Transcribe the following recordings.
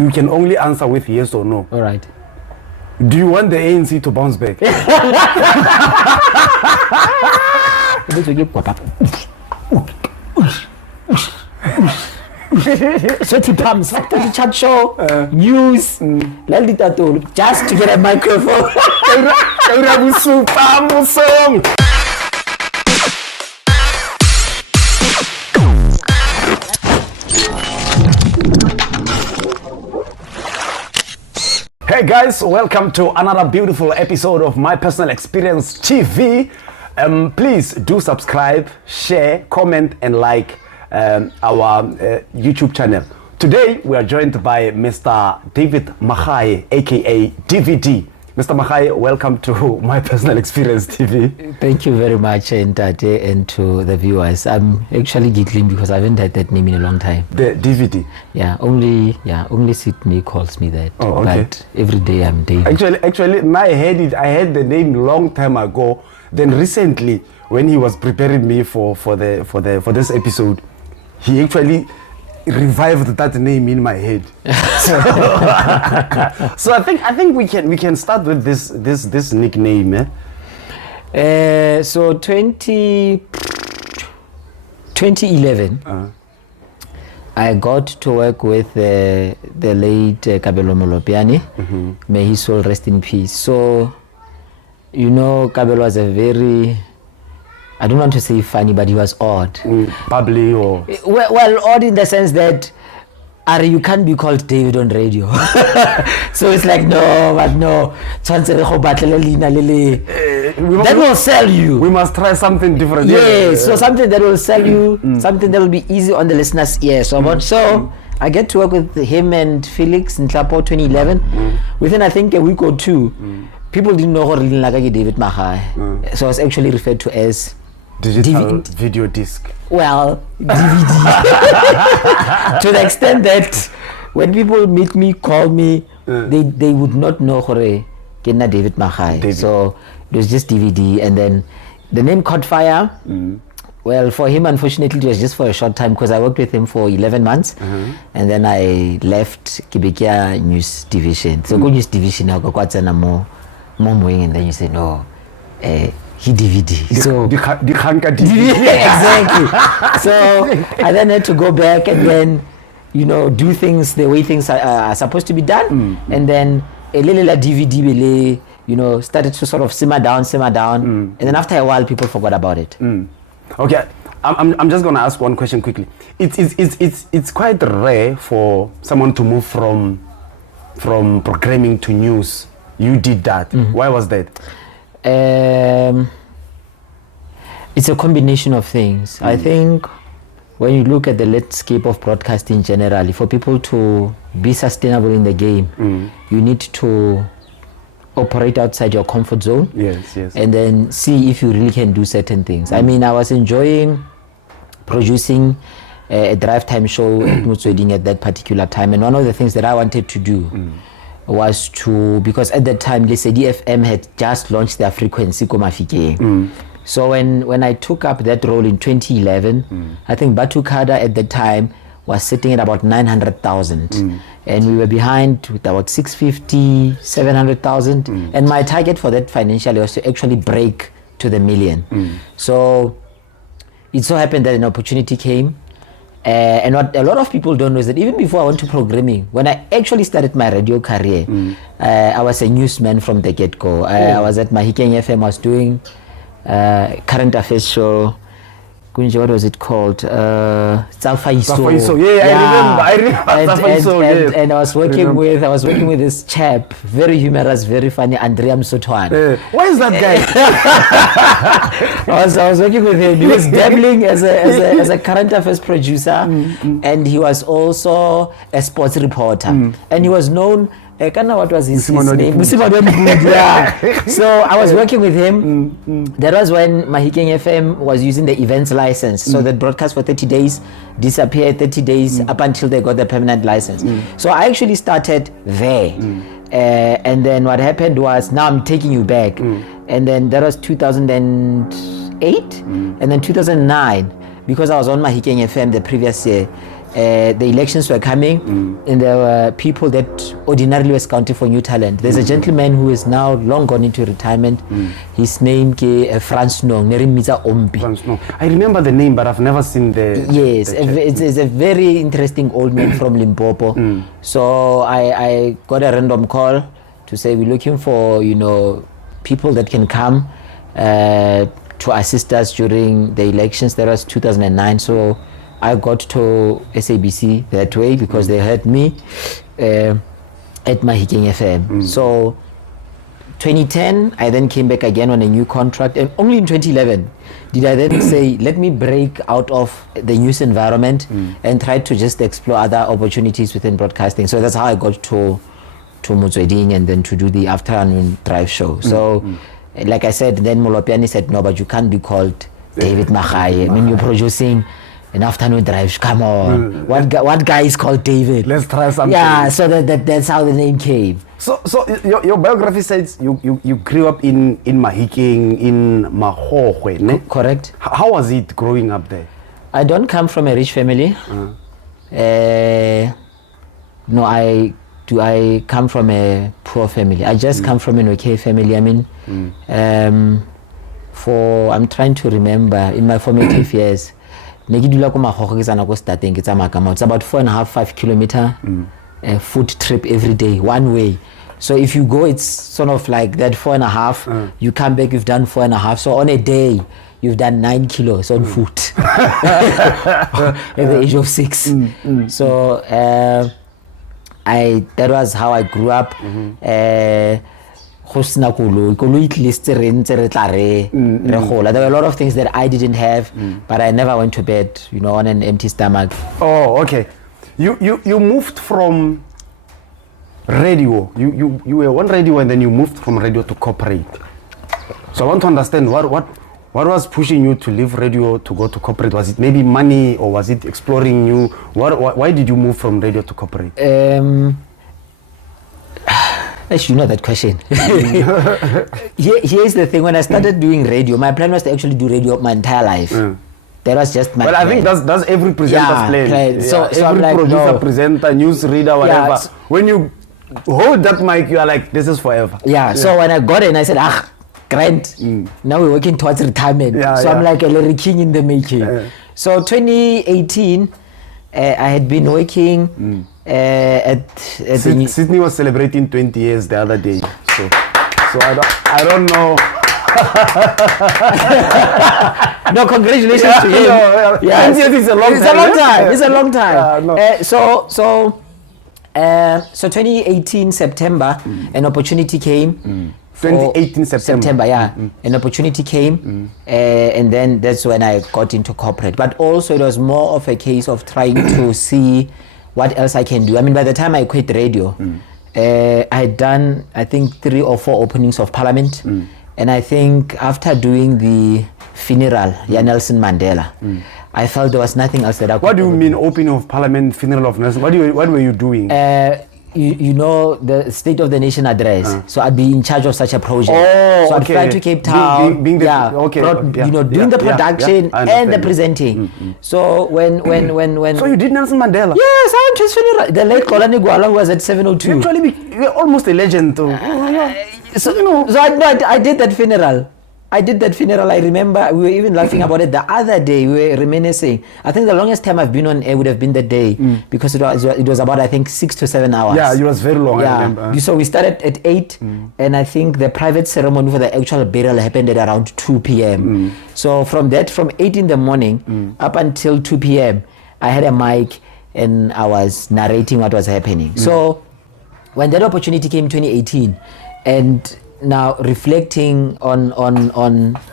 You can only answer with yes or no. All right. Do you want the ANC to bounce back? Sweaty palms, the chat show, news, just to get a microphone. Hey guys, welcome to another beautiful episode of My Personal Experience TV. Please do subscribe, share, comment and like our YouTube channel. Today we are joined by Mr. David Magae, aka DVD. Mr. Mahai, welcome to My Personal Experience TV. Thank you very much, and to the viewers. I'm actually giggling because I haven't had that name in a long time. The DVD? Only Sydney calls me that. Oh, okay. But every day I'm David. Actually, I had the name long time ago. Then recently, when he was preparing me for this episode, he actually revived that name in my head. So I think we can start with this nickname. So 2011, I got to work with the late Kabelo Molopiani. May his soul rest in peace. So, you know, Kabelo was a very, I don't want to say funny, but he was odd. Bubbly or? Well, odd in the sense that you can't be called David on radio. So it's like, no. That will sell you. We must try something different. Yes, so something that will sell you, something that will be easy on the listener's ear. So I get to work with him and Felix in Tlapo 2011. Within, I think, a week or two, people didn't know what really like David Magae. So I was actually referred to as digital video disc. Well, DVD. To the extent that when people meet me, call me, they would not know David Magae. So it was just DVD, and then the name caught fire. Well, for him, unfortunately, it was just for a short time because I worked with him for 11 months, and then I left Kibekia News Division. So go News Division, I got more, and then you say no. He DVD. So DVD. Exactly. So I then had to go back and then, do things the way things are supposed to be done. And then a little DVD, started to sort of simmer down. And then after a while, people forgot about it. Okay, I'm just gonna ask one question quickly. It's quite rare for someone to move from programming to news. You did that. Why was that? It's a combination of things. I think when you look at the landscape of broadcasting generally, for people to be sustainable in the game, you need to operate outside your comfort zone. Yes. And then see if you really can do certain things. I mean, I was enjoying producing a drive time show at Mutsweding at that particular time, and one of the things that I wanted to do was to, because at that time Lesedi FM had just launched their frequency Komafike. So when I took up that role in 2011, I think Batukada at the time was sitting at about 900,000, and we were behind with about 650, 700,000, and my target for that financially was to actually break to the million. So it so happened that an opportunity came. And what a lot of people don't know is that even before I went to programming, when I actually started my radio career, I was a newsman from the get-go. I was at Mahai FM, I was doing current affairs show. What was it called? Salfaiso. I remember. And I was working with this chap, very humorous, very funny, Andrea Msotwan. Why is that guy? I was working with him. He was dabbling as a current affairs producer, and he was also a sports reporter, and he was known. What was his name? Yeah. So I was working with him. That was when Mahai FM was using the events license. So that broadcast for 30 days, disappeared 30 days up until they got the permanent license. So I actually started there. And then what happened was, now I'm taking you back. And then that was 2008. And then 2009, because I was on Mahai FM the previous year, the elections were coming, and there were people that ordinarily was counting for new talent. There's a gentleman who is now long gone into retirement. His name is Franz Nong, Nerimiza Ombi. I remember the name, but I've never seen the... Yes, it's a very interesting old man from Limpopo. So I got a random call to say we're looking for, people that can come to assist us during the elections. That was 2009. So I got to SABC that way because they heard me at Mahai FM. So 2010, I then came back again on a new contract, and only in 2011 did I then say, let me break out of the news environment and try to just explore other opportunities within broadcasting. So that's how I got to Motsweding and then to do the afternoon drive show. So like I said, then Molopiani said, no, but you can't be called David Magae. I mean, you're producing an afternoon drive. Come on. What guy is called David? Let's try something. Yeah, so that's how the name came. So your biography says you grew up in Mahikeng, in Mahogwe, ne? Correct. How was it growing up there? I don't come from a rich family. No, I come from a poor family. I just come from an okay family. I mean, I'm trying to remember in my formative years. It's about 4.5-5 kilometer foot trip every day, one way. So if you go, it's sort of like that 4.5. You come back, you've done 4.5. So on a day, you've done 9 kilos on foot at the age of 6. So that was how I grew up. There were a lot of things that I didn't have, but I never went to bed, on an empty stomach. Oh, okay. You moved from radio. You were on radio, and then you moved from radio to corporate. So I want to understand what was pushing you to leave radio to go to corporate? Was it maybe money, or was it exploring new? Why did you move from radio to corporate? You know that question. Here's the thing. When I started doing radio, my plan was to actually do radio my entire life. That was just my plan. I think that's every presenter's plan. Yeah. So every I'm like, producer, presenter, news reader, whatever. Yeah, when you hold that mic, you are like, this is forever. Yeah. So when I got it, I said, Grant, now we're working towards retirement. I'm like a Larry King in the making. So 2018, I had been working at Sydney was celebrating 20 years the other day. So I don't know. No, congratulations to him. 20 years is a long time. It's a long time. So 2018 September, an opportunity came. 2018 September. An opportunity came, and then that's when I got into corporate. But also it was more of a case of trying to see what else I can do. I mean, by the time I quit radio, I had done, I think, 3 or 4 openings of Parliament, and I think after doing the funeral, Nelson Mandela, I felt there was nothing else that I could do. What do you mean, opening of Parliament, funeral of Nelson? What were you doing? You know, the State of the Nation address. So I'd be in charge of such a project. So I'd fly to Cape Town, doing the production and the presenting. So when So you did Nelson Mandela? Yes, I went to his funeral. The late Kolani Gwala, who was at 702. You're almost a legend too. I did that funeral. I remember we were even laughing about it the other day. We were reminiscing. I think the longest time I've been on air would have been that day because it was about, I think, 6 to 7 hours. Yeah, it was very long. I remember. So we started at 8 and I think the private ceremony for the actual burial happened at around 2 p.m. So from 8 in the morning up until 2 p.m. I had a mic and I was narrating what was happening. So when that opportunity came in 2018 and now reflecting on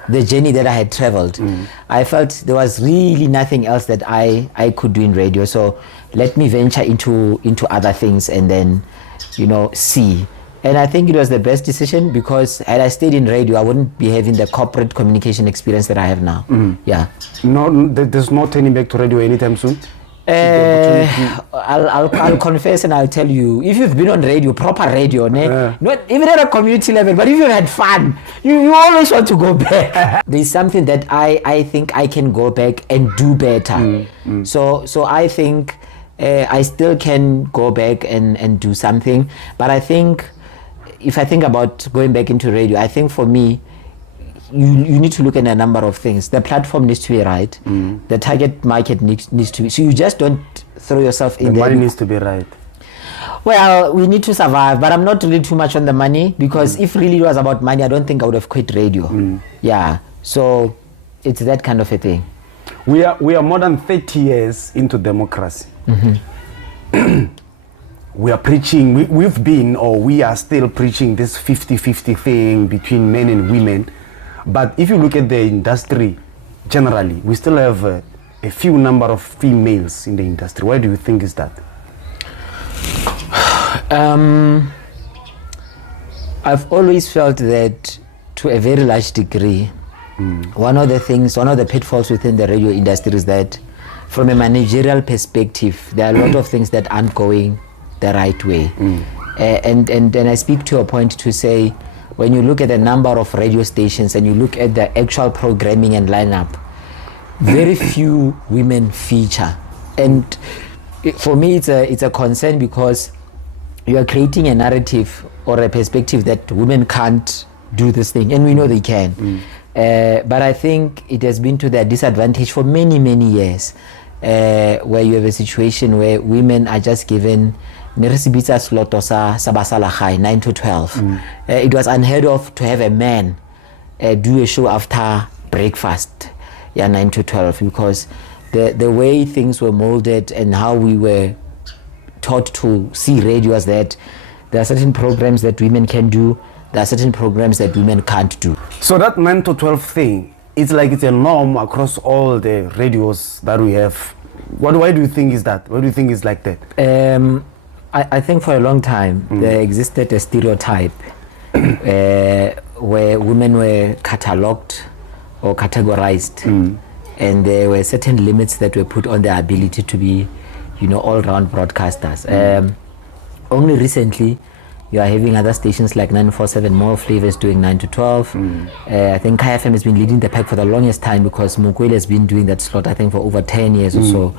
the journey that I had traveled, I felt there was really nothing else that I could do in radio. So let me venture into other things and then, see. And I think it was the best decision because had I stayed in radio, I wouldn't be having the corporate communication experience that I have now. Yeah. No, there's no turning back to radio anytime soon? I'll confess and I'll tell you, if you've been on radio, proper radio, not even at a community level, but if you've had fun, you always want to go back. There's something that I think I can go back and do better. So I think I still can go back and do something. But I think, if I think about going back into radio, I think for me, you need to look at a number of things. The platform needs to be right. The target market needs to be. So you just don't throw yourself in there. The money needs to be right. Well, we need to survive, but I'm not really too much on the money, because if really it was about money, I don't think I would have quit radio. Yeah. So it's that kind of a thing. We are more than 30 years into democracy. We are preaching, we are still preaching this 50-50 thing between men and women. But if you look at the industry generally, we still have a few number of females in the industry. Why do you think is that? I've always felt that, to a very large degree, one of the pitfalls within the radio industry is that, from a managerial perspective, there are a lot of things that aren't going the right way. And I speak to a point to say, when you look at the number of radio stations and you look at the actual programming and lineup, very few women feature. And for me, it's a concern, because you are creating a narrative or a perspective that women can't do this thing, and we know they can. But I think it has been to their disadvantage for many, many years, where you have a situation where women are just given Neresibitsa slot sa Sabasala High 9 to 12. It was unheard of to have a man do a show after breakfast, 9 to 12, because the way things were molded and how we were taught to see radio was that there are certain programs that women can do, there are certain programs that women can't do. So that 9 to 12 thing, it's like it's a norm across all the radios that we have. Why do you think is that? Why do you think it's like that? I think for a long time there existed a stereotype where women were catalogued or categorized, and there were certain limits that were put on their ability to be, all-round broadcasters. Only recently, you are having other stations like 947 More Flavors doing 9 to 12. I think Kai FM has been leading the pack for the longest time, because Mukwele has been doing that slot, I think, for over 10 years or so.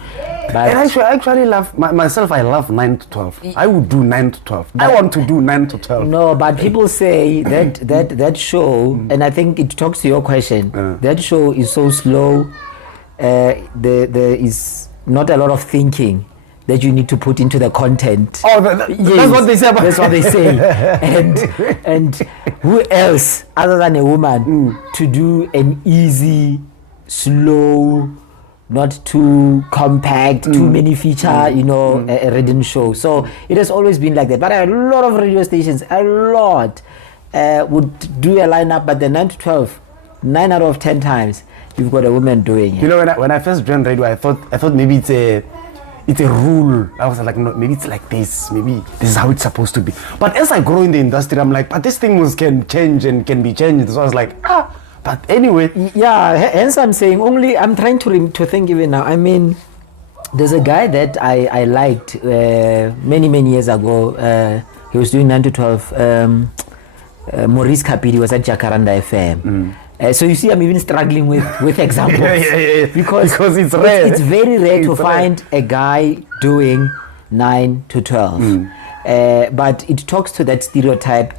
But and I actually love, myself, I love 9 to 12. I would do 9 to 12. I want to do 9 to 12. No, but people say that show, and I think it talks to your question, that show is so slow, there is not a lot of thinking that you need to put into the content. Oh, that's what they say about That's what they say. And who else other than a woman to do an easy, slow, not too compact, too many feature, a rhythm show. So it has always been like that. But a lot of radio stations, would do a lineup, but the 9 to 12, 9 out of 10 times, you've got a woman doing it. When I first joined radio, I thought maybe it's a rule. I was like, no, maybe it's like this. Maybe this is how it's supposed to be. But as I grow in the industry, I'm like, but this thing can change and can be changed. So I was like, but anyway. Yeah, hence I'm saying I'm trying to think even now. I mean, there's a guy that I liked many, many years ago. He was doing 9 to 12. Maurice Kapidi was at Jacaranda FM. So you see, I'm even struggling with examples. Because it's rare. It's very rare to find a guy doing 9 to 12. But it talks to that stereotype.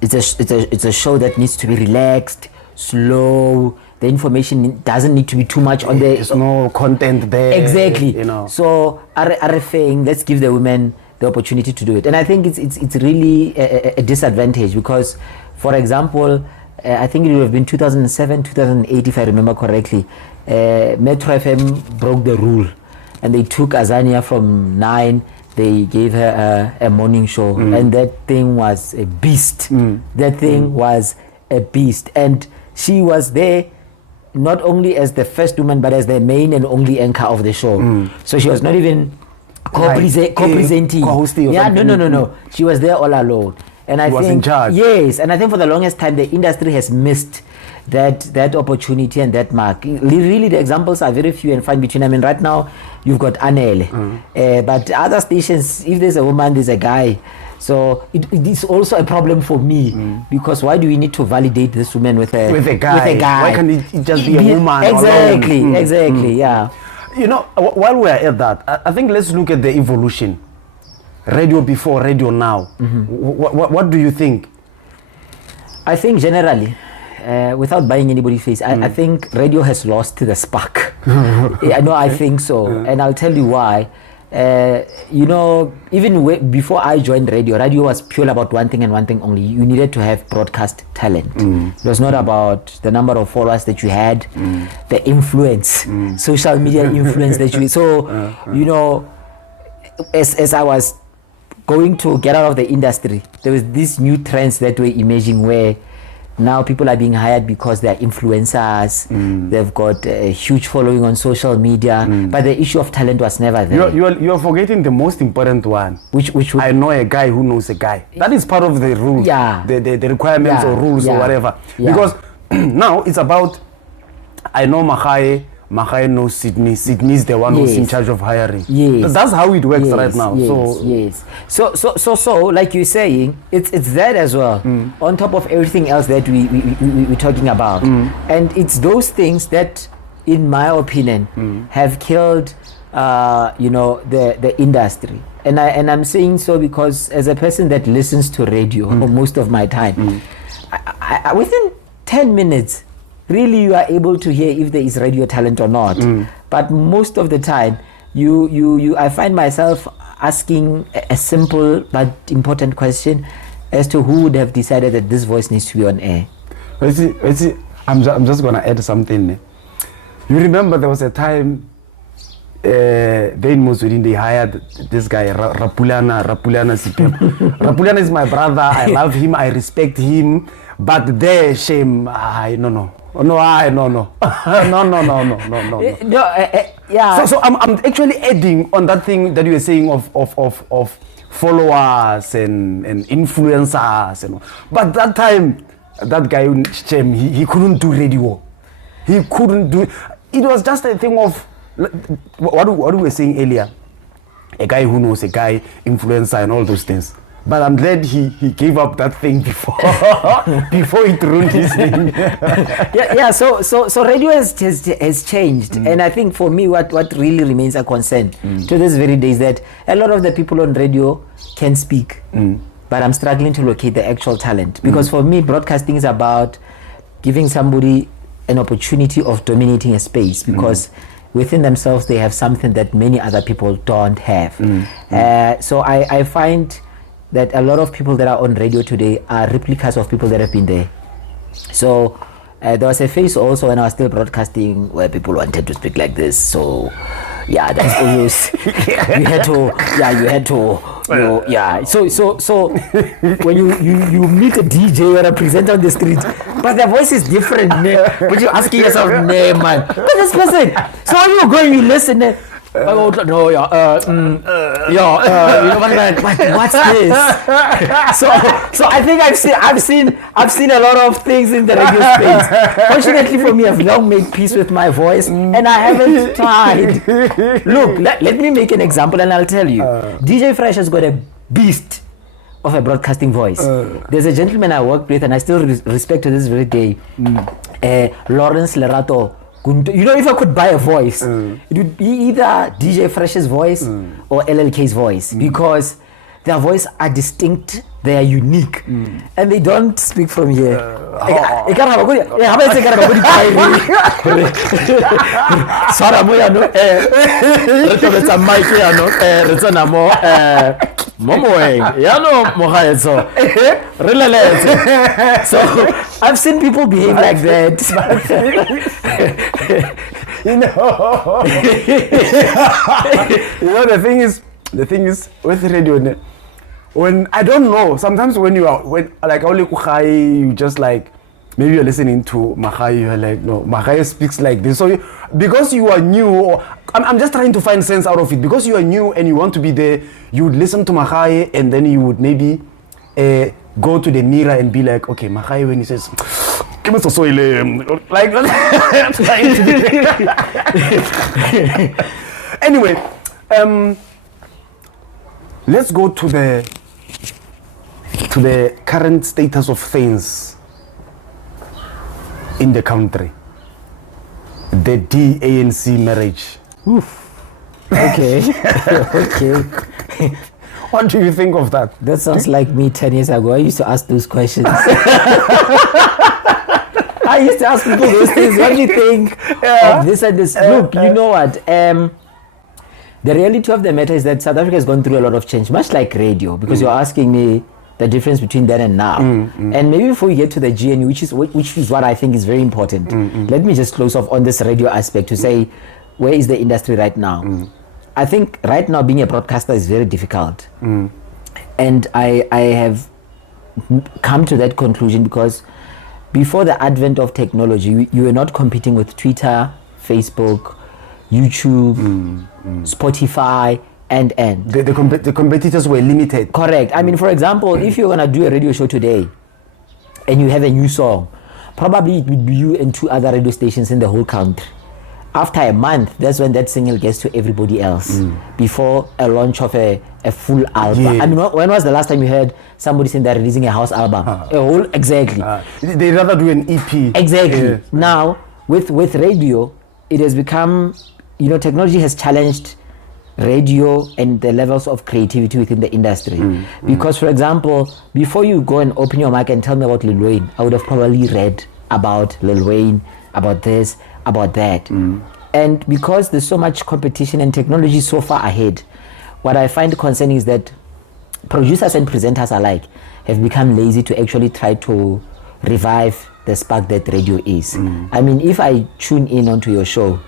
It's a show that needs to be relaxed, slow. The information doesn't need to be too much on the. There's no content there. Exactly. So RFAing, let's give the women the opportunity to do it. And I think it's really a disadvantage, because, for example, I think it would have been 2007, 2008, if I remember correctly, Metro FM broke the rule, and they took Azania from 9, they gave her a morning show, and that thing was a beast. That thing was a beast. And she was there not only as the first woman, but as the main and only anchor of the show. So she was not even co-presenting. Co-hosting or something. No. She was there all alone. And I was think in charge. yes, and I think for the longest time the industry has missed that opportunity and that mark. Really, the examples are very few and far between. I mean, right now you've got Anele, but other stations, if there's a woman, there's a guy. So it is also a problem for me because why do we need to validate this woman with a guy? Why can't it just be a woman? Exactly. Yeah. You know, while we're at that, I think let's look at the evolution. Radio before, radio now. What do you think? I think generally, without buying anybody's face, I think radio has lost the spark. I think so. And I'll tell you why. Even before I joined radio was purely about one thing and one thing only. You needed to have broadcast talent. It was not about the number of followers that you had, the influence, social media influence that you. So, as I was going to get out of the industry, there was these new trends that were emerging where now people are being hired because they are influencers. They've got a huge following on social media, but the issue of talent was never there. You're forgetting the most important one. Which I know a guy who knows a guy. That is part of the rules. Yeah. The requirements or rules or whatever. Yeah. Because now it's about, I know Mahai knows Sydney. Sydney is the one who's in charge of hiring. Yes. That's how it works right now. Yes. So like you're saying, it's that as well. On top of everything else that we're talking about. And it's those things that, in my opinion, have killed the industry. And I'm saying so because as a person that listens to radio most of my time, I within 10 minutes, really you are able to hear if there is radio talent or not. But most of the time, I find myself asking a simple but important question as to who would have decided that this voice needs to be on air. I'm just going to add something. You remember there was a time they hired this guy, Rapulana Sipem. Rapulana is my brother. I love him. I respect him. But there, shame. No. Yeah. So I'm actually adding on that thing that you were saying of followers and influencers but that time that guy shame he couldn't do radio. He couldn't do it. Was just a thing of what we were saying earlier. A guy who knows a guy, influencer and all those things. But I'm glad he gave up that thing before it ruined his name. So radio has changed, and I think for me what really remains a concern to this very day is that a lot of the people on radio can speak, but I'm struggling to locate the actual talent because for me broadcasting is about giving somebody an opportunity of dominating a space because within themselves they have something that many other people don't have. So I find that a lot of people that are on radio today are replicas of people that have been there. So there was a phase also when I was still broadcasting where people wanted to speak like this. So yeah, that's always you had to. So when you meet a DJ or a presenter on the street, but their voice is different, but you're asking yourself, man, who's this person? So when you go and you listen, what's this? So I think I've seen a lot of things in the radio space. Fortunately for me, I've long made peace with my voice, and I haven't tried. Look, let me make an example, and I'll tell you. DJ Fresh has got a beast of a broadcasting voice. There's a gentleman I worked with, and I still respect to this very day, Lawrence Lerato. If I could buy a voice, it would be either DJ Fresh's voice or LLK's voice because their voice are distinct, they are unique, and they don't speak from here. So I've seen people behave like that. The thing is with radio, when I don't know, sometimes when like only you just like maybe you're listening to Mahai, you're like, no, Mahai speaks like this. So because you are new, or I'm just trying to find sense out of it. Because you are new and you want to be there, you would listen to Mahai and then you would maybe go to the mirror and be like, okay, Mahai, when he says, give us a soil, like, anyway, let's go to the current status of things in the country. The ANC marriage. Oof. Okay. Okay. What do you think of that? That sounds like me 10 years ago. I used to ask those questions. I used to ask people those things. What do you think of this and this? Look, you know what? The reality of the matter is that South Africa has gone through a lot of change, much like radio, because you're asking me the difference between then and now. And maybe before we get to the GNU, which is what I think is very important, let me just close off on this radio aspect to say, where is the industry right now? I think right now being a broadcaster is very difficult. And I have come to that conclusion because before the advent of technology, you were not competing with Twitter, Facebook, YouTube, Spotify, and the competitors were limited. Correct. I mean, for example, if you're gonna do a radio show today and you have a new song, probably it would be you and 2 other radio stations in the whole country. After a month, that's when that single gets to everybody else before a launch of a full album. I mean, when was the last time you heard somebody saying they're releasing a house album? Exactly. They rather do an EP. Exactly. Now, with radio, it has become, technology has challenged radio and the levels of creativity within the industry. Because, for example, before you go and open your mic and tell me about Lil Wayne, I would have probably read about Lil Wayne, about this, about that. And because there's so much competition and technology so far ahead, what I find concerning is that producers and presenters alike have become lazy to actually try to revive the spark that radio is. I mean, if I tune in onto your show,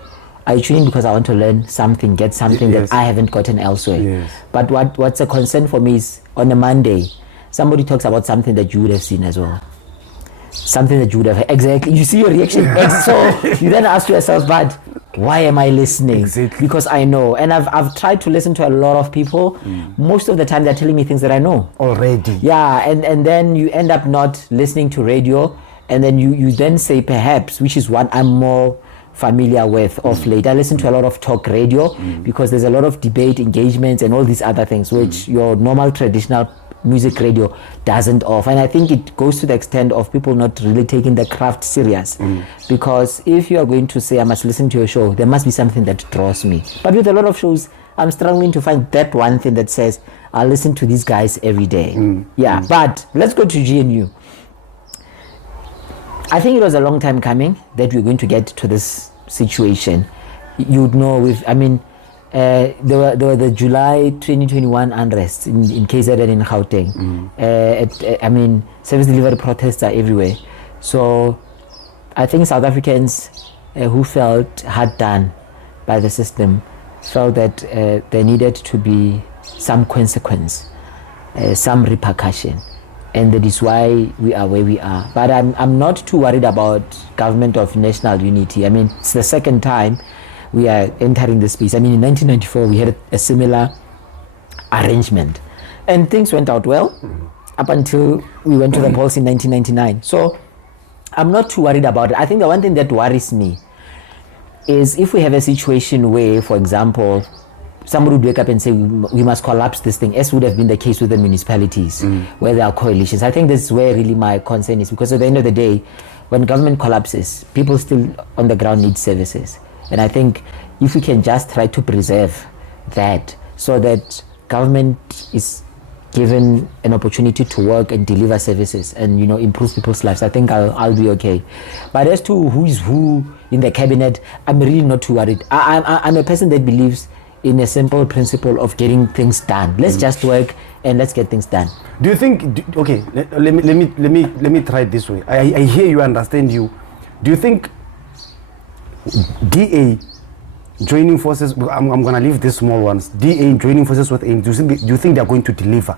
I tune in because I want to learn something, get something that I haven't gotten elsewhere. But what's a concern for me is on a Monday, somebody talks about something that you would have seen as well. Something that you would have exactly. You see your reaction. So you then ask yourself, but why am I listening? Exactly. Because I know, and I've tried to listen to a lot of people. Most of the time they're telling me things that I know already. Yeah, and then you end up not listening to radio, and then you then say perhaps, which is what I'm more familiar with of late. I listen to a lot of talk radio because there's a lot of debate, engagements, and all these other things which your normal traditional music radio doesn't offer. And I think it goes to the extent of people not really taking the craft serious. Because if you are going to say I must listen to your show, there must be something that draws me. But with a lot of shows, I'm struggling to find that one thing that says I'll listen to these guys every day. But let's go to GNU. I think it was a long time coming that we're going to get to this situation. You'd know there were the July 2021 unrest in KZN and in Gauteng. Service delivery protests are everywhere. So I think South Africans who felt hard done by the system felt that there needed to be some consequence, some repercussion. And that is why we are where we are. But I'm not too worried about government of national unity. It's the second time we are entering this space. In 1994, we had a similar arrangement. And things went out well up until we went to the polls in 1999. So I'm not too worried about it. I think the one thing that worries me is if we have a situation where, for example, somebody would wake up and say we must collapse this thing, as would have been the case with the municipalities where there are coalitions. I think this is where really my concern is, because at the end of the day, when government collapses, people still on the ground need services. And I think if we can just try to preserve that so that government is given an opportunity to work and deliver services and improve people's lives, I think I'll be okay. But as to who is who in the cabinet, I'm really not too worried. I'm a person that believes in a simple principle of getting things done. Let's just work and let's get things done. Do you think? Okay, let me try it this way. I hear you, understand you. Do you think DA joining forces? I'm gonna leave these small ones. DA joining forces with ANC. Do you think they're going to deliver?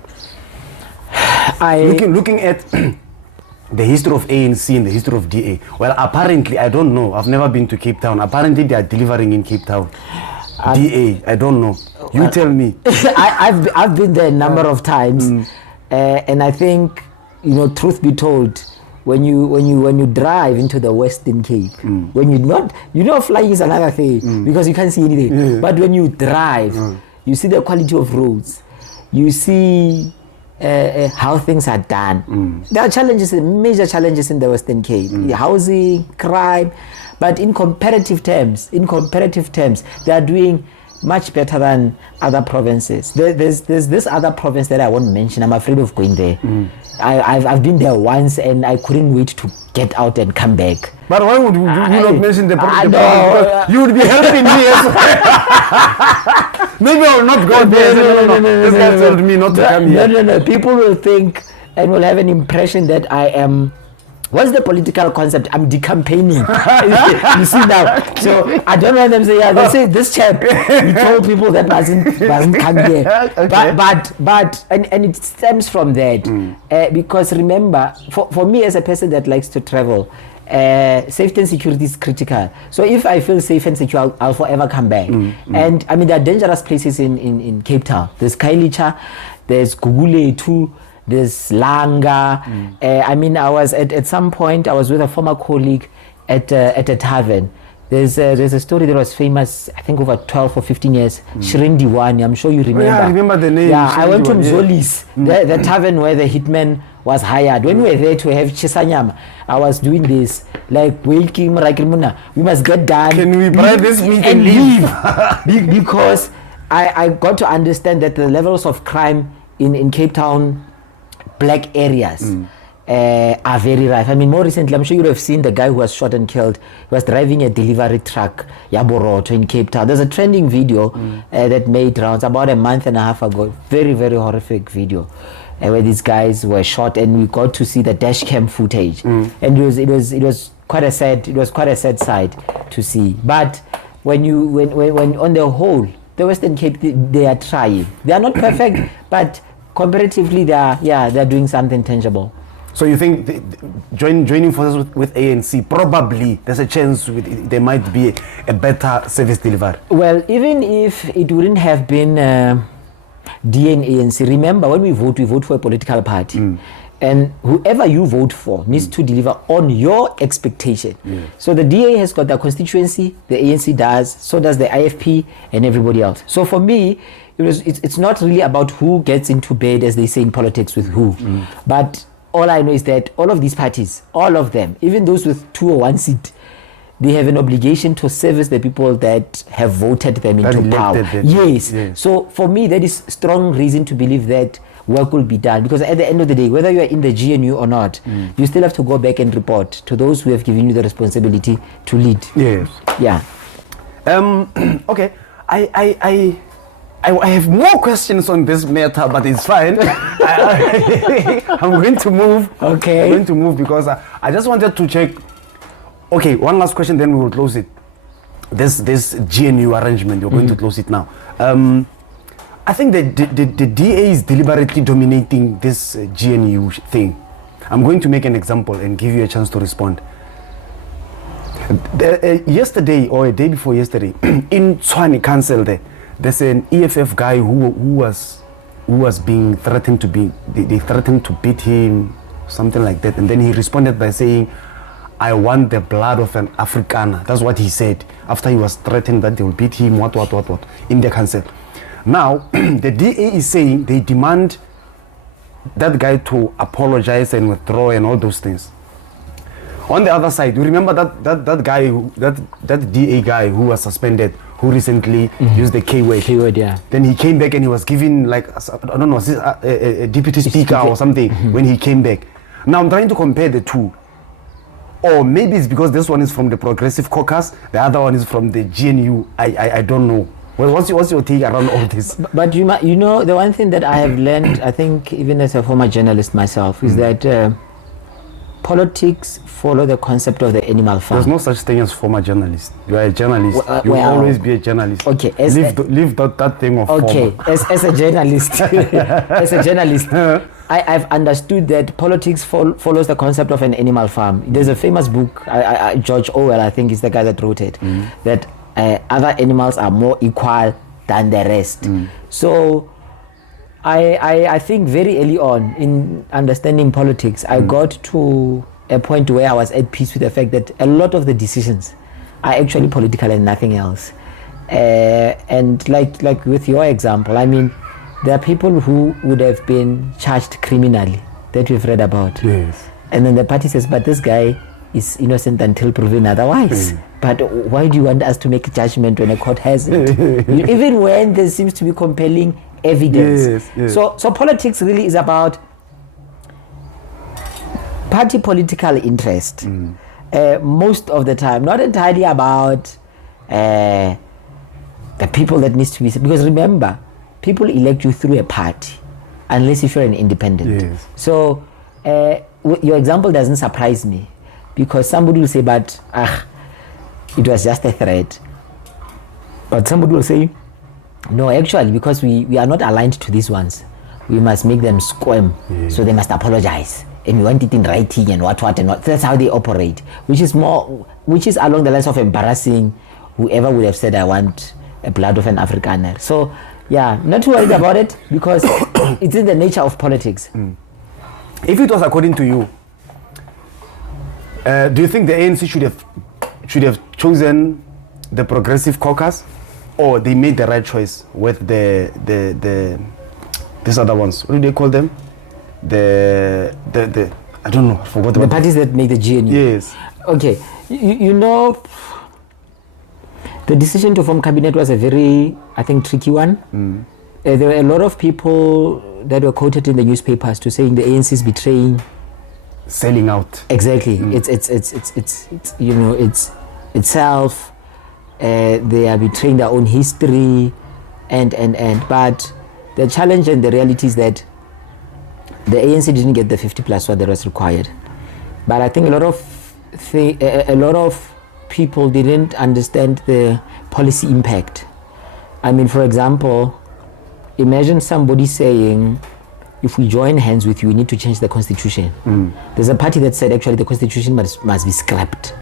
Looking at the history of ANC and the history of DA. Well, apparently, I don't know. I've never been to Cape Town. Apparently, they are delivering in Cape Town. DA, I don't know. You tell me. I've been there a number of times, and I think truth be told, when you drive into the Western Cape, when flying is another thing because you can't see anything. But when you drive, you see the quality of roads, you see how things are done. There are challenges, major challenges in the Western Cape, housing, crime, but in comparative terms, they are doing much better than other provinces. There's this other province that I won't mention. I'm afraid of going there. I've been there once and I couldn't wait to get out and come back. But why would you not mention the province? You would be helping me as well. Maybe I will not go there. No. This guy told me not to come here. No. People will think and will have an impression that I am. What's the political concept? I'm decampaigning. You see now. So I don't want them to say, they say this chap, he told people that mustn't come here. Okay. But and it stems from that. Because remember, for me as a person that likes to travel, safety and security is critical. So if I feel safe and secure, I'll forever come back. And I mean, there are dangerous places in Cape Town. There's Kailicha, there's Gugule too. There's Langa. I mean, I was at some point, I was with a former colleague at a tavern. There's a story that was famous, I think over 12 or 15 years. Shirin Diwani, I'm sure you remember. Yeah, I remember the name. Yeah, I went to Mzoli's, the tavern where the hitman was hired. When we were there to have Chisanyama, I was doing this, like waking Murakirimuna. We must get done. Can we buy this meat and leave? Because I got to understand that the levels of crime in Cape Town, black areas are very rife. I mean, more recently, I'm sure you would have seen the guy who was shot and killed. He was driving a delivery truck, Yaboroto in Cape Town. There's a trending video that made rounds about a month and a half ago. Very, very horrific video where these guys were shot, and we got to see the dash cam footage. And it was quite a sad sight to see. But when on the whole, the Western Cape, they are trying. They are not perfect, but comparatively, they're doing something tangible. So you think joining forces with ANC, probably there's a chance there might be a better service delivery? Well, even if it wouldn't have been DA and ANC, remember when we vote for a political party. And whoever you vote for needs to deliver on your expectation. So the DA has got their constituency, the ANC does, so does the IFP and everybody else. So for me, it's not really about who gets into bed, as they say in politics, with who. But all I know is that all of these parties, all of them, even those with 2 or 1 seat, they have an obligation to service the people that have voted them into power. Yes. So for me, that is strong reason to believe that work will be done, because at the end of the day, whether you are in the GNU or not, you still have to go back and report to those who have given you the responsibility to lead. Yes. Yeah. Okay. I have more questions on this matter, but it's fine. I'm going to move. Okay. I'm going to move because I just wanted to check. Okay, one last question, then we will close it. This GNU arrangement, you're going to close it now. I think the DA is deliberately dominating this GNU thing. I'm going to make an example and give you a chance to respond. Yesterday or a day before yesterday, in Tshwane Council there's an EFF guy who was being threatened to be, they threatened to beat him, something like that. And then he responded by saying, I want the blood of an Afrikaner. That's what he said after he was threatened that they will beat him, what, in the council. Now, the DA is saying they demand that guy to apologize and withdraw and all those things. On the other side, you remember that guy, that DA guy who was suspended, who recently used the K-word. K-word, yeah. Then he came back and he was given, like, I don't know, a deputy speaker or something when he came back. Now I'm trying to compare the two. Or maybe it's because this one is from the Progressive Caucus, the other one is from the GNU. I don't know. What's your take around all this? But you know, the one thing that I have learned, I think even as a former journalist myself, is that politics follow the concept of the animal farm. There's no such thing as former journalist. You are a journalist. You will always be a journalist. Okay. Leave that thing of okay, former. As a journalist, I've understood that politics follows the concept of an animal farm. There's a famous book, George Orwell, I think is the guy that wrote it, that other animals are more equal than the rest. So I think very early on in understanding politics, I got to a point where I was at peace with the fact that a lot of the decisions are actually political and nothing else. And like with your example, I mean, there are people who would have been charged criminally that we've read about. Yes. And then the party says, but this guy is innocent until proven otherwise. But why do you want us to make a judgment when a court hasn't? Even when there seems to be compelling evidence. Yes. So politics really is about party political interest. Most of the time, not entirely about the people that needs to be, because remember, people elect you through a party unless if you're an independent. Yes. So your example doesn't surprise me, because somebody will say, but it was just a threat. But somebody will say, no, actually, because we are not aligned to these ones, we must make them squirm. So they must apologize, and we want it in writing and what and what. That's how they operate, which is along the lines of embarrassing whoever would have said, I want a blood of an Afrikaner. So yeah, not too worried about it, because it's in the nature of politics. If it was according to you, do you think the ANC should have chosen the Progressive Caucus, or they made the right choice with these other ones? What do they call them? The I don't know. I forgot the parties that make the GNU. Yes. Okay. You know, the decision to form cabinet was a very, I think, tricky one. There were a lot of people that were quoted in the newspapers to saying the ANC is betraying, selling out. Exactly. It's you know, it's itself. They are betraying their own history, and but the challenge and the reality is that the ANC didn't get the 50 plus what that was required. But I think a lot of people didn't understand the policy impact. I mean, for example, imagine somebody saying, if we join hands with you, we need to change the constitution. There's a party that said actually the constitution must be scrapped.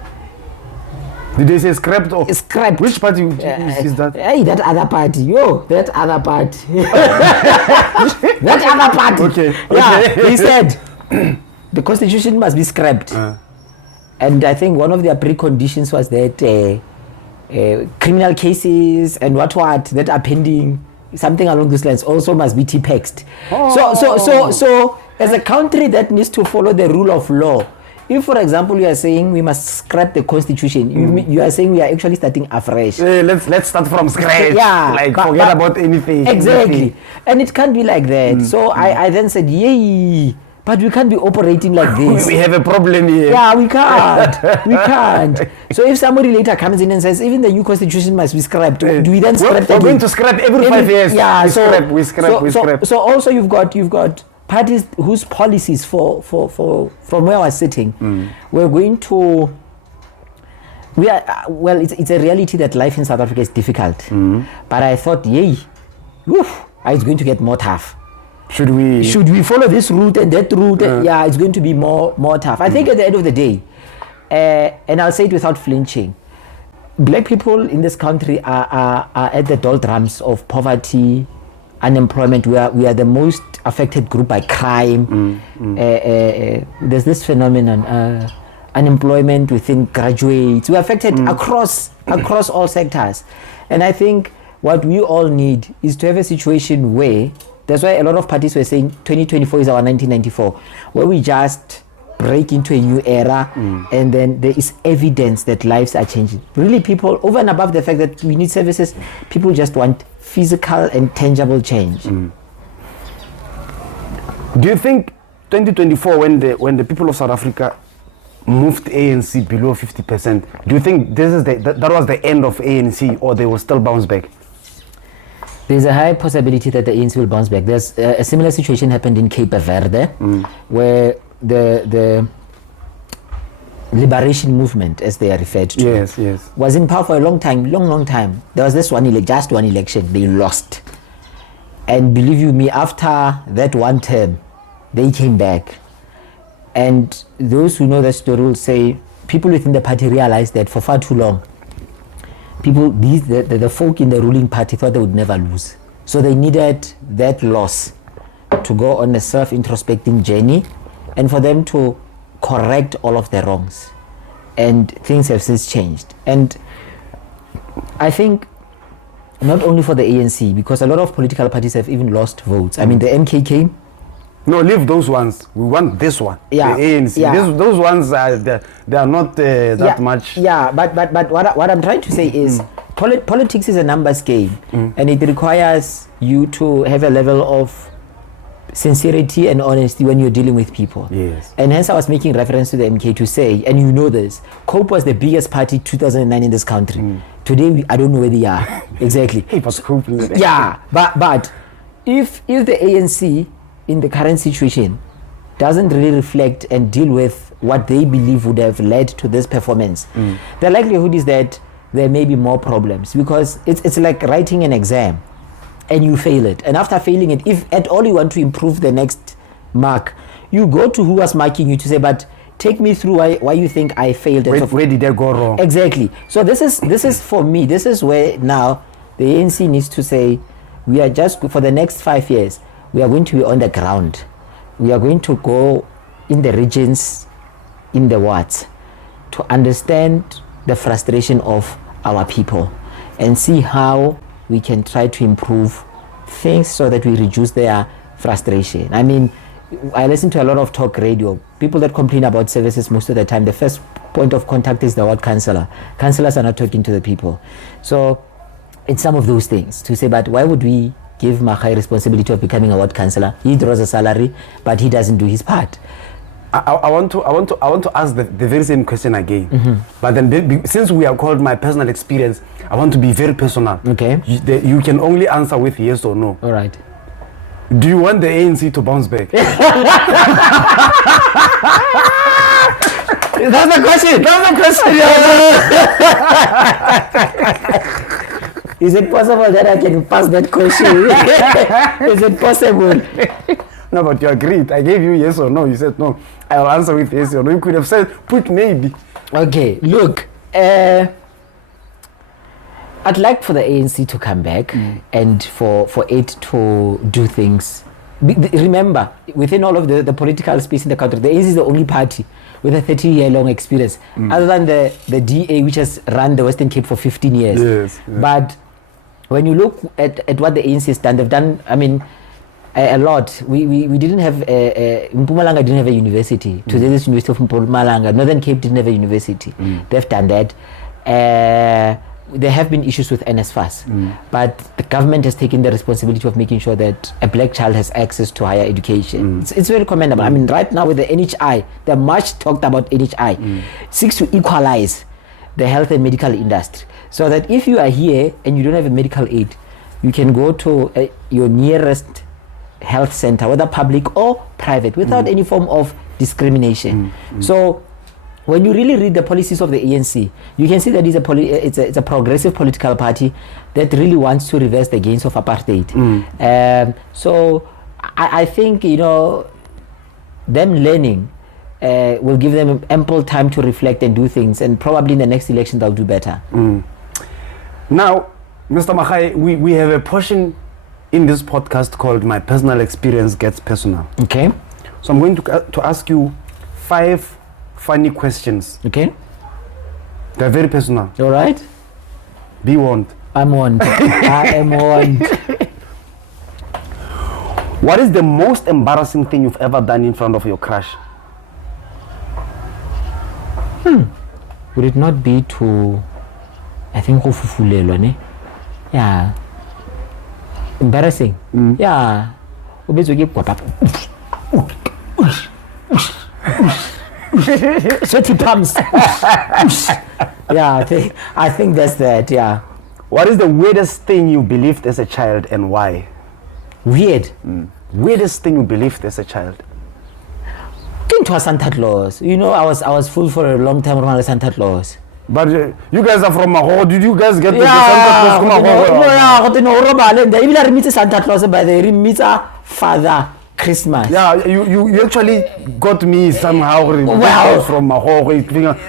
Did they say scrapped or scrapped? Which party is that? Hey, that other party. That other party. That other party. Okay. Yeah, they said the constitution must be scrapped. And I think one of their preconditions was that criminal cases and what that are pending, something along these lines, also must be T-pexed. So as a country that needs to follow the rule of law, if, for example, you are saying we must scrap the constitution, you are saying we are actually starting afresh. Let's start from scratch. Yeah, forget about anything. Exactly. And it can't be like that. So I then said, yay, but we can't be operating like this. We have a problem here. Yeah, we can't. We can't. So if somebody later comes in and says, even the new constitution must be scrapped, do we then scrap We're going to scrap every 5 years. Yeah, we scrap. So also you've got parties whose policies from where I was sitting, we're going to, it's a reality that life in South Africa is difficult. But I thought, it's going to get more tough. Should we follow this route and that route? Yeah, it's going to be more tough. I think at the end of the day, and I'll say it without flinching, black people in this country are at the doldrums of poverty, unemployment. We are the most affected group by crime. There's this phenomenon, unemployment within graduates. We're affected across all sectors. And I think what we all need is to have a situation where, that's why a lot of parties were saying 2024 is our 1994, where we just break into a new era, and then there is evidence that lives are changing. Really, people, over and above the fact that we need services, people just want physical and tangible change. Do you think 2024, when the people of South Africa moved ANC below 50%, do you think that was the end of ANC, or they will still bounce back? There's a high possibility that the ANC will bounce back. There's a similar situation happened in Cape Verde, where the liberation movement, as they are referred to, was in power for a long time. There was this one election, they lost. And believe you me, after that one term, they came back. And those who know the story will say, people within the party realized that for far too long, the folk in the ruling party thought they would never lose. So they needed that loss to go on a self-introspecting journey and for them to correct all of their wrongs. And things have since changed. And I think not only for the ANC, because a lot of political parties have even lost votes. I mean, the MKK. No, leave those ones. We want this one. Yeah. The ANC. Yeah. Those ones are they are not that much. Yeah, but what I'm trying to say is politics is a numbers game, and it requires you to have a level of sincerity and honesty when you're dealing with people. Yes. And hence I was making reference to the MK to say, and you know this, COPE was the biggest party 2009 in this country. Today I don't know where they are exactly. It was COPE. Yeah, but if the ANC in the current situation doesn't really reflect and deal with what they believe would have led to this performance, the likelihood is that there may be more problems, because it's like writing an exam and you fail it, and after failing it, if at all you want to improve the next mark, you go to who was marking you to say, but take me through why you think I failed. Where did I go wrong? Exactly. So this is for me, this is where now the ANC needs to say, we are just, for the next 5 years, we are going to be on the ground. We are going to go in the regions, in the wards, to understand the frustration of our people and see how we can try to improve things so that we reduce their frustration. I mean, I listen to a lot of talk radio. People that complain about services most of the time, the first point of contact is the word councillor. Councillors are not talking to the people. So it's some of those things to say, but why would we give Mahai responsibility of becoming a ward councillor? He draws a salary, but he doesn't do his part. I want to ask the very same question again. But then, since we are called my personal experience, I want to be very personal. Okay. You can only answer with yes or no. All right. Do you want the ANC to bounce back? That's the question. Is it possible that I can pass that question? Is it possible? No, but you agreed. I gave you yes or no. You said no. I'll answer with yes or no. You could have said put maybe. Okay, look. I'd like for the ANC to come back and for it to do things. Remember, within all of the political space in the country, the ANC is the only party with a 30-year-long experience, other than the DA, which has run the Western Cape for 15 years. Yes. But when you look at what the ANC has done, they've done, I mean, a lot. We didn't have Mpumalanga didn't have a university. Today, this University of Mpumalanga, Northern Cape didn't have a university. They've done that. There have been issues with NSFAS, but the government has taken the responsibility of making sure that a black child has access to higher education. It's very commendable. I mean, right now with the NHI, the much talked about NHI, seeks to equalize the health and medical industry, so that if you are here and you don't have a medical aid, you can go to your nearest health center, whether public or private, without any form of discrimination. So when you really read the policies of the ANC, you can see that it's a progressive political party that really wants to reverse the gains of apartheid. So I think, them learning will give them ample time to reflect and do things, and probably in the next election they'll do better. Now, Mr. Mahai, we have a portion in this podcast called My Personal Experience Gets Personal. Okay. So I'm going to ask you 5 funny questions. Okay. They're very personal. All right. Be warned. I'm warned. I am warned. What is the most embarrassing thing you've ever done in front of your crush? Would it not be to, I think, yeah, embarrassing? Yeah. Sweaty palms. Yeah, I think that's that. Yeah. What is the weirdest thing you believed as a child, and why? Weird. Weirdest thing you believed as a child? Into a Santa Claus. I was full for a long time around Santa Claus. But you guys are from Mahai. Did you guys get the Santa Claus from Mahai? Yeah, Santa Claus by the Father Christmas. Yeah, you actually got me somehow Wow. from Mahai.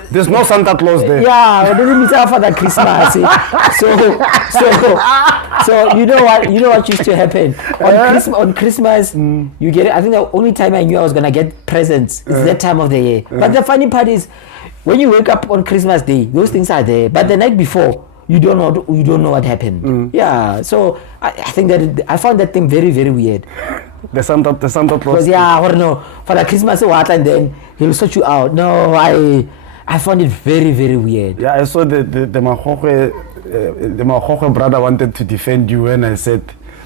There's no Santa Claus there. Yeah, we didn't meet for the Christmas. So you know what used to happen on Christmas. You get it. I think the only time I knew I was gonna get presents is that time of the year. But the funny part is, when you wake up on Christmas Day, those things are there. But the night before, you don't know what happened. Yeah. So I think that I found that thing very, very weird. The Santa Claus. Because or no, for the Christmas and then he'll sort you out. No, I found it very, very weird. Yeah, I saw the Mahai brother wanted to defend you when I said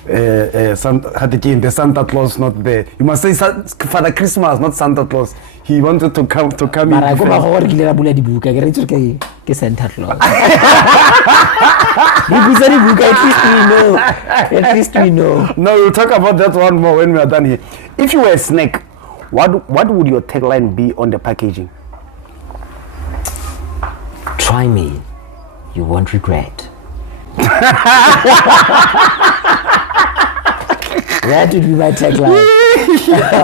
the Santa Claus not there. You must say Father Christmas, not Santa Claus. He wanted to come in. But I go Santa Claus. At least we know. No, we'll talk about that one more when we are done here. If you were a snake, what would your tagline be on the packaging? Try me, you won't regret. That would be my tagline.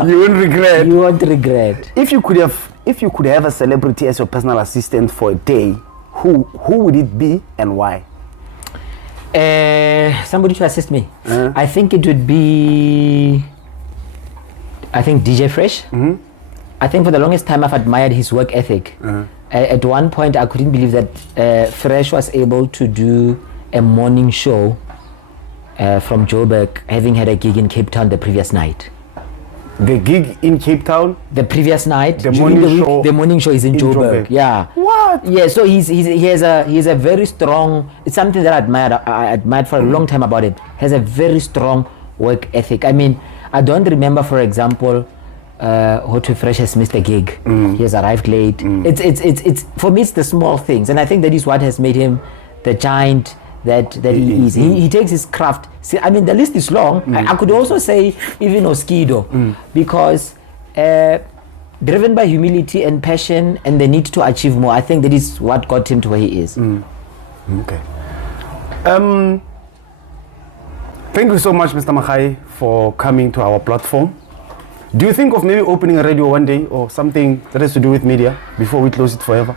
You won't regret. You won't regret. If you could have a celebrity as your personal assistant for a day, who would it be and why? Somebody to assist me. I think it would be. I think DJ Fresh. I think for the longest time I've admired his work ethic. At one point I couldn't believe that Fresh was able to do a morning show from Joburg, having had a gig in Cape Town the previous night. The gig in Cape Town? The previous night. The morning show is in Joburg. Yeah. What? Yeah, so he has a very strong, it's something that I admired for a long time about him. Has a very strong work ethic. I mean, I don't remember, for example, Hotu Fresh has missed a gig. He has arrived late. It's for me it's the small things, and I think that is what has made him the giant that he is. He takes his craft. See, I mean, the list is long. I could also say even Oskido, because driven by humility and passion and the need to achieve more, I think that is what got him to where he is. Okay. Thank you so much, Mr. Mahai, for coming to our platform. Do you think of maybe opening a radio one day or something that has to do with media before we close it forever?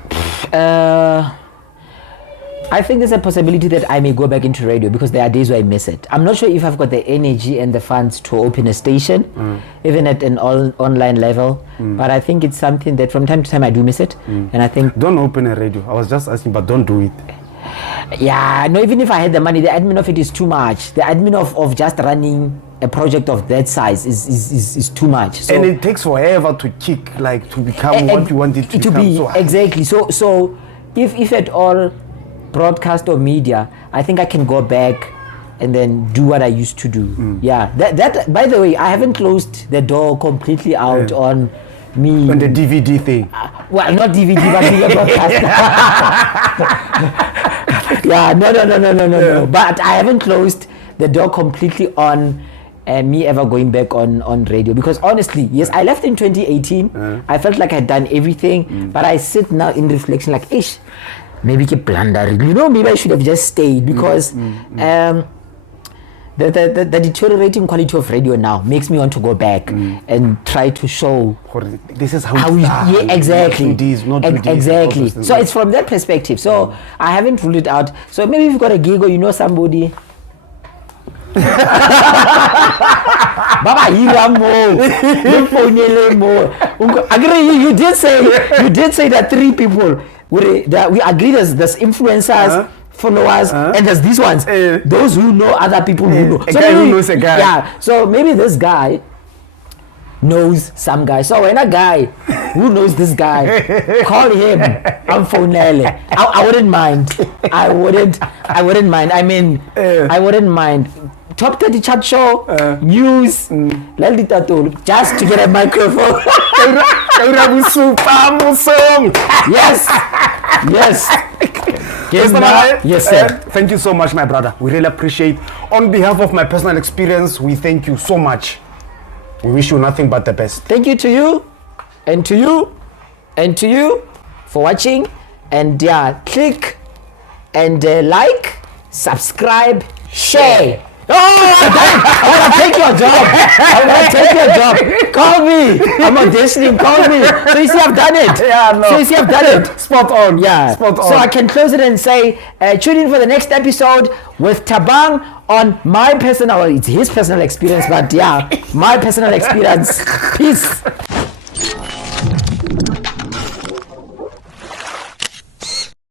I think there's a possibility that I may go back into radio because there are days where I miss it. I'm not sure if I've got the energy and the funds to open a station, even at an online level. But I think it's something that from time to time I do miss it. And I think... Don't open a radio. I was just asking, but don't do it. Yeah, no, even if I had the money, the admin of it is too much. The admin of just running a project of that size is too much. So, and it takes forever to kick, like to become what you want it to become. So exactly. So if at all broadcast or media, I think I can go back and then do what I used to do. Yeah, that by the way, I haven't closed the door completely out on me. On the DVD thing. Well, not DVD, but media broadcast. Yeah, no. But I haven't closed the door completely on me ever going back on radio, because honestly, yes, I left in 2018. I felt like I'd done everything, but I sit now in reflection like, ish, maybe keep blundering. Maybe I should have just stayed, because the deteriorating quality of radio now makes me want to go back and try to show this is how we exactly. Exactly. So it's from that perspective. So I haven't ruled it out. So maybe if you've got a gig or you know somebody. Baba, you you did say that 3 people that we agree there's influencers, followers, and there's these ones, those who know other people who know. A guy who knows a guy. Yeah, so maybe this guy knows some guy. So when a guy who knows this guy, call him. I'm phone I wouldn't mind. I wouldn't mind. I mean, I wouldn't mind. Top 30 chat show, news, just to get a microphone. Yes. Yes, sir. Thank you so much, my brother. We really appreciate. On behalf of my personal experience, we thank you so much. We wish you nothing but the best. Thank you to you, and to you, and to you for watching. And click and like, subscribe, share. Oh, I'm gonna take your job. I'm gonna take your job. Call me. I'm auditioning. Call me. So you see, I've done it. Yeah, no. So you see, I've done it. Spot on. Yeah. Spot on. So I can close it and say, tune in for the next episode with Thabang on my personal, it's his personal experience, but yeah, my personal experience. Peace.